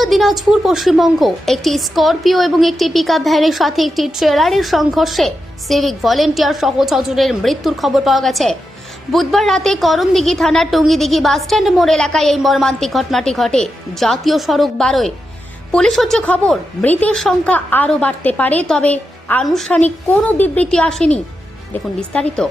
দিনাজপুর, পশ্চিমবঙ্গ। একটি স্করপিও এবং একটি পিকআপ ভ্যানের সাথে একটি ট্রেলারের সংঘর্ষে সিভিক ভলেন্টিয়ার সহ ছজনের মৃত্যুর খবর পাওয়া গেছে। বুধবার রাতে করমদিঘি থানার টঙ্গিদিঘি বাসস্ট্যান্ড মোড় এলাকায় এই মর্মান্তিক ঘটনাটি ঘটে। জাতীয় সড়ক বারোয়। পুলিশ সূত্রে খবর, মৃতের সংখ্যা আরও বাড়তে পারে, তবে আনুষ্ঠানিক কোনো বিবৃতি আসেনি। দেখুন বিস্তারিত।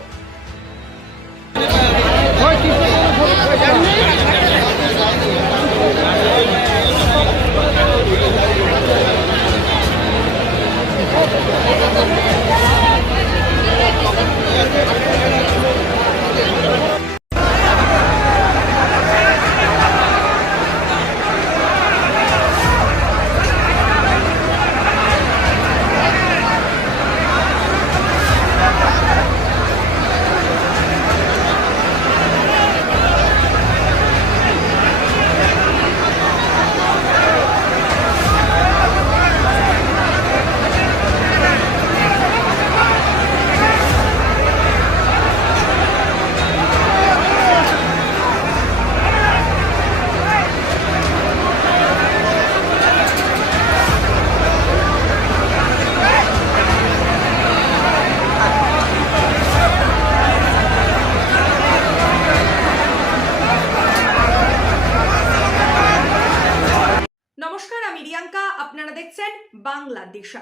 নমস্কার আমি রিয়াঙ্কা আপনারা দেখছেন বাংলাদেশা